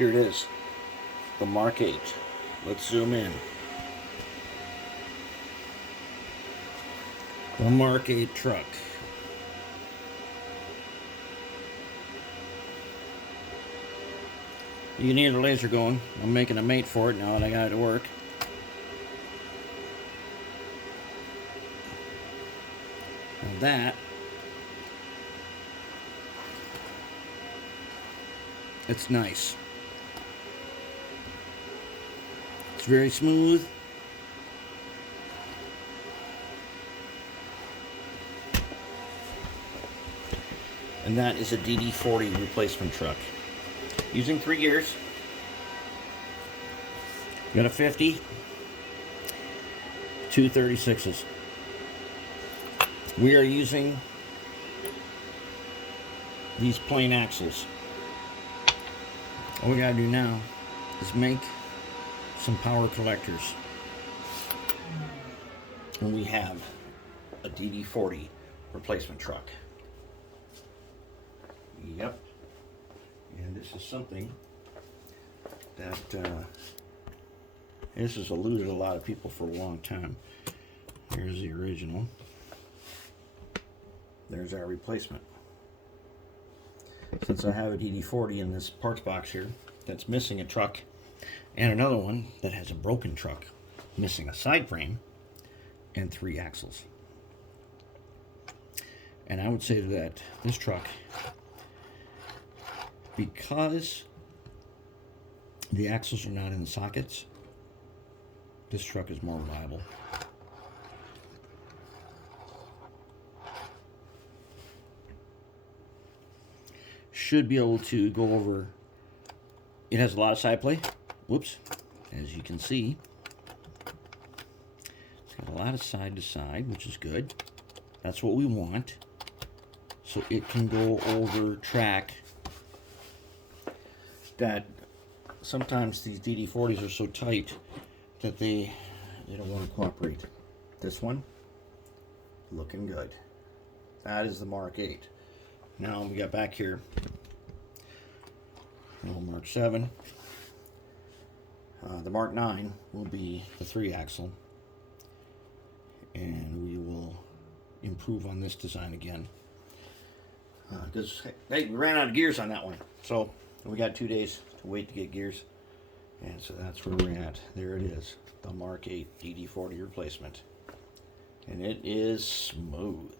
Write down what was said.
Here it is, the Mark VIII. Let's zoom in. The Mark VIII truck. You can hear the laser going. I'm making a mate for it now that I got it to work. And that, it's nice. It's very smooth. And that is a DD40 replacement truck. Using 3 gears. Got a 50, 2 36s. We are using these plain axles. All we gotta do now is make some power collectors. And we have a DD40 replacement truck. Yep. And this is something that this has eluded a lot of people for a long time. Here's the original. There's our replacement. Since I have a DD40 in this parts box here that's missing a truck, and another one that has a broken truck missing a side frame and 3 axles. And I would say that this truck, because the axles are not in the sockets, this truck is more reliable. Should be able to go over. It has a lot of side play. Whoops. As you can see, it's got a lot of side to side, which is good. That's what we want. So it can go over track that sometimes these DD40s are so tight that they don't want to cooperate. This one, looking good. That is the Mark VIII. Now we got back here, Mark VII. The Mark IX will be the 3 axle, and we will improve on this design again. Because hey, we ran out of gears on that one, so we got 2 days to wait to get gears, and so that's where we're at. There it is, the Mark VIII DD40 replacement, and it is smooth.